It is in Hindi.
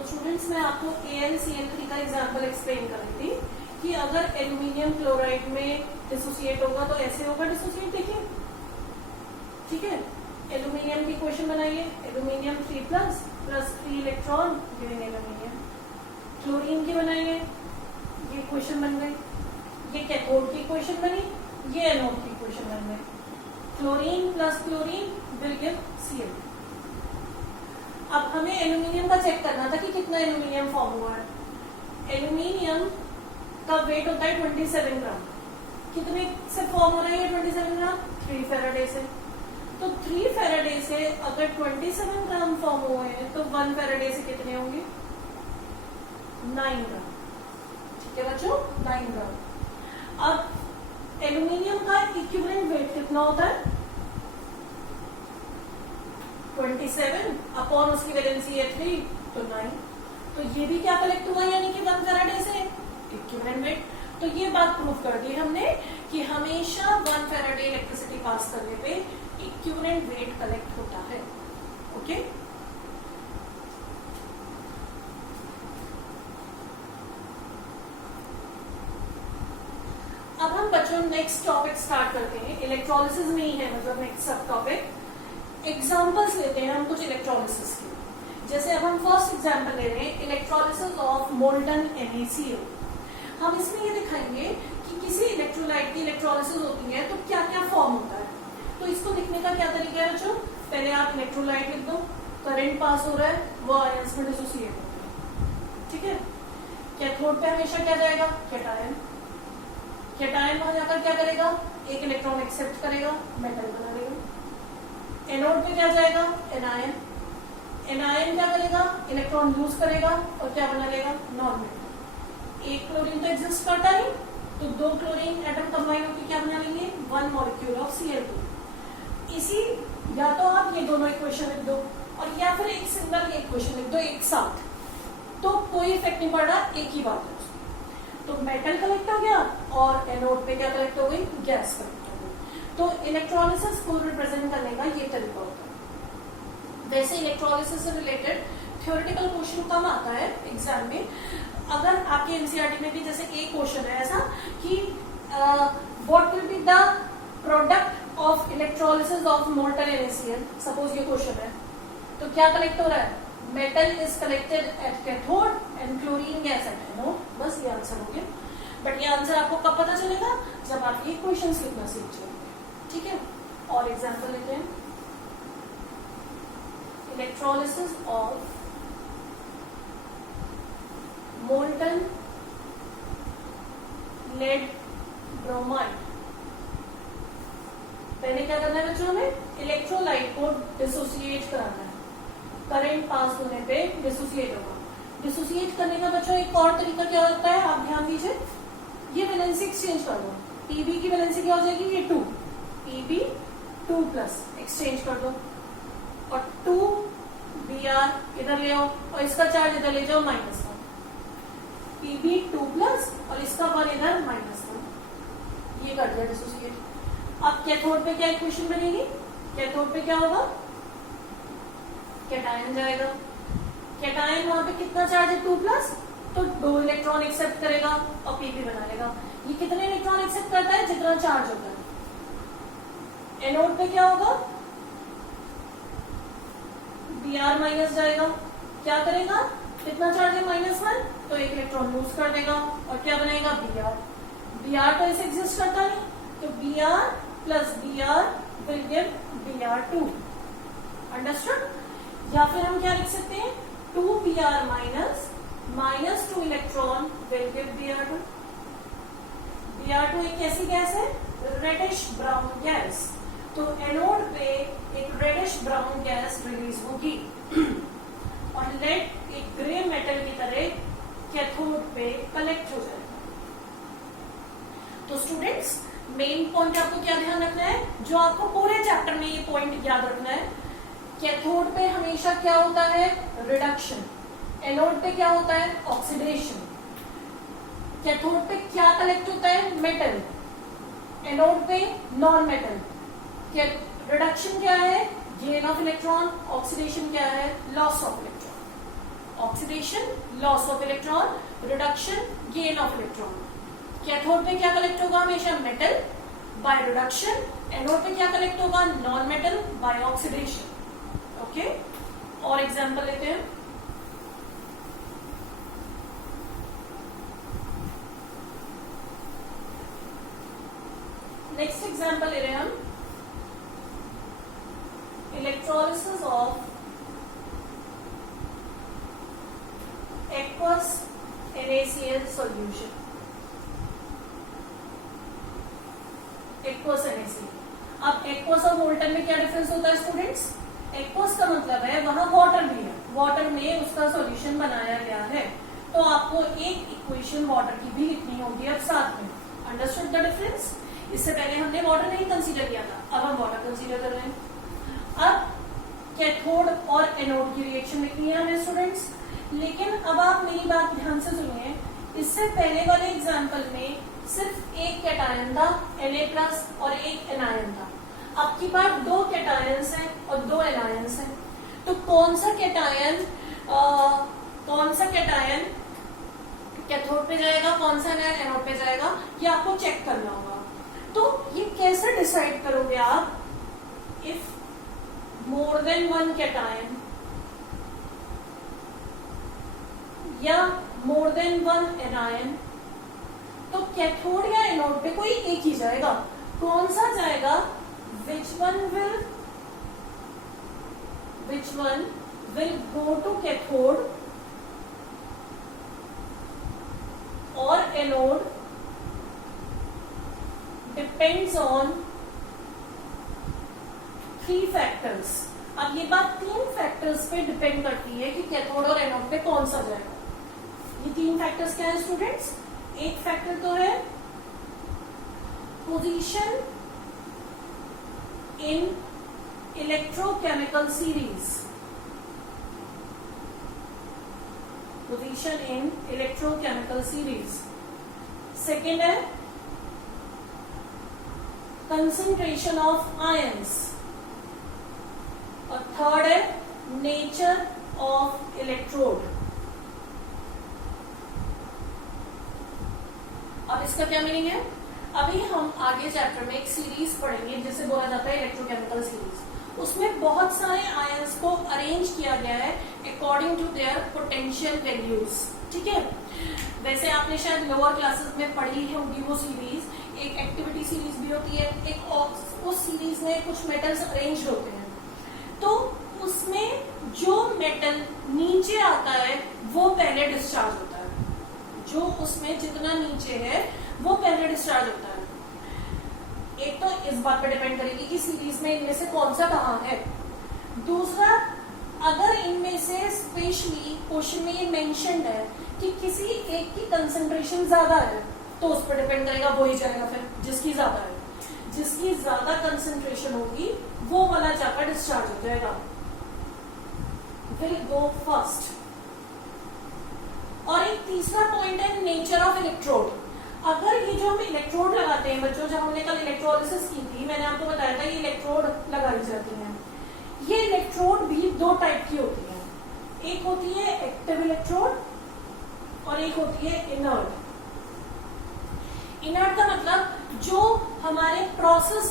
तो स्टूडेंट्स मैं आपको AlCl3 का एग्जांपल एक्सप्लेन कर रही थी कि अगर एल्यूमिनियम क्लोराइड में डिसोसिएट होगा तो ऐसे होगा डिसोसिएट, देखिए ठीक है। एल्यूमिनियम की क्वेश्चन बनाइए, aluminium 3 plus 3 electron giving aluminium. Chlorine की बनाइए, ये क्वेश्चन बन गई, ये कैथोड की क्वेश्चन बनी, ये एनोड की क्वेश्चन बन गई। Chlorine plus chlorine will give Cl। अब हमें एल्यूमिनियम का चेक करना था कि कितना एल्यूमिनियम फॉर्म हुआ है। एल्यूमिनियम का वेट होता है 27 ग्राम। कितने से फॉर्म हो रहा है ये 27 ग्राम? 3 फेराडे से। तो 3 फेराडे से अगर 27 ग्राम फॉर्म हुए हैं तो 1 फेराडे से कितने होंगे? 9 ग्राम। ठीक है बच्चों, 9 ग्राम। अब एल्यूमिनियम का इक्विवेलेंट वेट कितना होता है? 27 अपॉन उसकी वैलेंसी है 3 तो 9। तो ये भी क्या कलेक्ट हुआ यानी कि 1 फेराडे से इक्विवेलेंट वेट। तो ये बात प्रूव कर दी हमने कि हमेशा 1 फेराडे इलेक्ट्रिसिटी पास करने पे इक्विवेलेंट वेट कलेक्ट होता है। ओके, अब हम बच्चों नेक्स्ट टॉपिक स्टार्ट करते हैं। इलेक्ट्रोलिसिस में ही है, मतलब नेक्स्ट सब टॉपिक। एग्जाम्पल्स लेते हैं हम कुछ इलेक्ट्रोलिसिस के। जैसे अब हम फर्स्ट एग्जाम्पल ले रहे हैं इलेक्ट्रोलिसिस ऑफ मोल्टन NaCl। हम इसमें ये दिखाएंगे कि किसी इलेक्ट्रोलाइट की इलेक्ट्रोलिसिस होती है तो क्या क्या फॉर्म होता है। तो इसको लिखने का क्या तरीका है बच्चों? पहले आप इलेक्ट्रोलाइट लिख दो, करंट पास हो रहा है, वो आयंस में डिसोसिएट होता है। ठीक है, कैथोड पे हमेशा क्या जाएगा? कैटायन। कैटायन वहां जाकर क्या करेगा? एक इलेक्ट्रॉन एक्सेप्ट करेगा, मेटल बना देगा। एनोड पे क्या जाएगा? एनायन। एनायन क्या करेगा? इलेक्ट्रॉन लूज करेगा और क्या बना लेगा? Non metal. एक क्लोरीन तो एग्जिस्ट करता नहीं, तो 2 क्लोरीन एटम कंबाइन होकर क्या बना लेंगे? 1 मॉलिक्यूल ऑफ Cl2। इसी या तो आप ये दोनों इक्वेशन लिख दो और या फिर एक सिंगल इक्वेशन लिख दो एक साथ, तो कोई इफेक्ट नहीं पड़ रहा, एक ही बात है। तो मेटल कलेक्ट हो गया और एनोड पे क्या कलेक्ट हो गई? Gas collect. तो इलेक्ट्रोलिसिस को रिप्रेजेंट करने का ये तरीका होता है। वैसे इलेक्ट्रोलिसिस से रिलेटेड थ्योरेटिकल क्वेश्चन कम आता है एग्जाम में। अगर आपके एनसीईआरटी में भी जैसे एक क्वेश्चन है ऐसा कि what will be the product of electrolysis of molten NaCl, suppose ये क्वेश्चन है, तो क्या कलेक्ट हो रहा है? Metal is collected at cathode and chlorine gas at anode. बस ये आंसर हो गया। बट ये आंसर आपको कब पता चलेगा? जब आप ये क्वेश्चंस लिखना सीख जाएंगे। ठीक है, और एग्जांपल लेते हैं। Electrolysis of molten lead bromide. पहले क्या करना है बच्चों? हमें इलेक्ट्रोलाइट को डिसोसिएट कराना है। करंट पास होने पे डिसोसिएट होगा। डिसोसिएट करने का बच्चों एक और तरीका क्या होता है, आप ध्यान दीजिए। ये वैलेंसी एक्सचेंज कर दो। Pb की वैलेंसी क्या हो जाएगी? ये 2, Pb 2 प्लस एक्सचेंज कर दो और 2 Br इधर ले आओ और इसका चार्ज इधर ले जाओ -1। Pb 2 प्लस और इसका 1 इधर -1। ये कर दिया डिसोसिएट। अब कैथोड पे क्या इक्वेशन बनेगी? कैथोड पे क्या होगा? कैटायन जाएगा। कैटायन वहां पे कितना चार्ज है? 2 प्लस, तो 2 इलेक्ट्रॉन एक्सेप्ट करेगा और Pb बना लेगा। ये कितने इलेक्ट्रॉन एक्सेप्ट करता है? जितना चार्ज होता है। एनोड पे क्या होगा? Br माइनस जाएगा, क्या करेगा? कितना चार्ज है? -1, तो एक इलेक्ट्रॉन लूज कर देगा और क्या बनेगा? Br। Br तो ऐसे एग्जिस्ट करता नहीं, तो Br plus Br will give Br2। Understood? या फिर हम क्या लिख सकते हैं? 2Br minus 2 electron will give Br2। Br2 एक ऐसी गैस है, रेडिश ब्राउन गैस। तो एनोड पे एक रेडिश ब्राउन गैस रिलीज होगी और लेड एक ग्रे मेटल की तरह कैथोड पे कलेक्ट हो जाएगा। तो स्टूडेंट्स, मेन पॉइंट आपको क्या ध्यान रखना है, जो आपको पूरे चैप्टर में ये पॉइंट याद रखना है। कैथोड पे हमेशा क्या होता है? रिडक्शन। एनोड पे क्या होता है? ऑक्सीडेशन। कैथोड पे क्या कलेक्ट होता है? मेटल। एनोड पे नॉन मेटल। रिडक्शन क्या है? Gain of electron. ऑक्सीडेशन क्या है? Loss of electron. Oxidation, loss of electron, reduction, gain of electron. Cathode पे क्या कलेक्ट होगा? हमेशा मेटल बाय रिडक्शन। एनोड पे क्या कलेक्ट होगा? Non metal by oxidation. Okay, और एग्जांपल लेते हैं। नेक्स्ट एग्जांपल ले रहे हैं हम, electrolysis of aqueous NaCl solution। aqueous NaCl, अब aqueous और molten में क्या डिफरेंस होता है स्टूडेंट्स? aqueous का मतलब है वहां वाटर भी है, वाटर में उसका सॉल्यूशन बनाया गया है, तो आपको एक इक्वेशन वाटर की भी लिखनी होगी अब साथ में। Understood the difference? इससे पहले हमने वाटर नहीं कंसीडर किया था, अब हम वाटर कंसीडर कर रहे हैं। अब कैथोड और एनोड की रिएक्शन लिखनी है हमें स्टूडेंट्स, लेकिन अब आप मेरी बात ध्यान से सुनिए। इससे पहले वाले एग्जाम्पल में सिर्फ एक कैटायन था Na+ और एक एनायन था। अब की बार दो कैटायंस हैं और दो एनायंस हैं, तो कौन सा कैटायन कैथोड पे जाएगा, कौन सा एनोड पे जाएगा, ये आपको चेक करना होगा। तो ये कैसे डिसाइड करोगे आप? If more than one cation या मोर देन वन एनायन, तो कैथोड या एनोड पे कोई एक ही जाएगा। कौन सा जाएगा? Which one will go to cathode और एनोड डिपेंड्स ऑन 3 फैक्टर्स। अब ये बात 3 फैक्टर्स पे डिपेंड करती है कि कैथोड और एनोड पे कौन सा जाएगा। ये 3 फैक्टर्स क्या है स्टूडेंट्स? एक फैक्टर तो है position in electrochemical series, position in electrochemical series. Second है कंसंट्रेशन ऑफ आयंस, और थर्ड है नेचर ऑफ इलेक्ट्रोड। अब इसका क्या मीनिंग है? अभी हम आगे चैप्टर में एक सीरीज पढ़ेंगे जिसे बोला जाता है इलेक्ट्रोकेमिकल सीरीज। उसमें बहुत सारे आयंस को अरेंज किया गया है according to their potential values. ठीक है, वैसे आपने शायद लोअर क्लासेस में पढ़ी होगी वो सीरीज। एक एक्टिविटी सीरीज भी होती है, एक उस सीरीज में कुछ मेटल्स अरेंज होते हैं, तो उसमें जो मेटल नीचे आता है वो पहले डिस्चार्ज होता है, जो उसमें जितना नीचे है वो पहले डिस्चार्ज होता है। एक तो इस बात पर डिपेंड करेगी कि सीरीज में इनमें से कौन सा कहाँ है। दूसरा, अगर इनमें से स्पेशली क्वेश्चन में ये मेंशन्ड है कि किसी एक की कंसंट्रेशन ज्यादा है, तो उस पर डिपेंड करेगा, वो ही जाएगा फिर जिसकी ज्यादा है। जिसकी ज्यादा कंसंट्रेशन होगी वो वाला जाकर डिस्चार्ज हो जाएगा, विल गो फर्स्ट। और एक तीसरा पॉइंट है नेचर ऑफ इलेक्ट्रोड। अगर ये जो हम इलेक्ट्रोड लगाते हैं बच्चों, जब हमने कल इलेक्ट्रोलिसिस की थी, मैंने आपको बताया था ये इलेक्ट्रोड लगाई जाती हैं। ये इलेक्ट्रोड भी 2 टाइप की होती है, एक होती है एक्टिव इलेक्ट्रोड और एक होती है इनर्ट। इनर्ट का मतलब जो हमारे प्रोसेस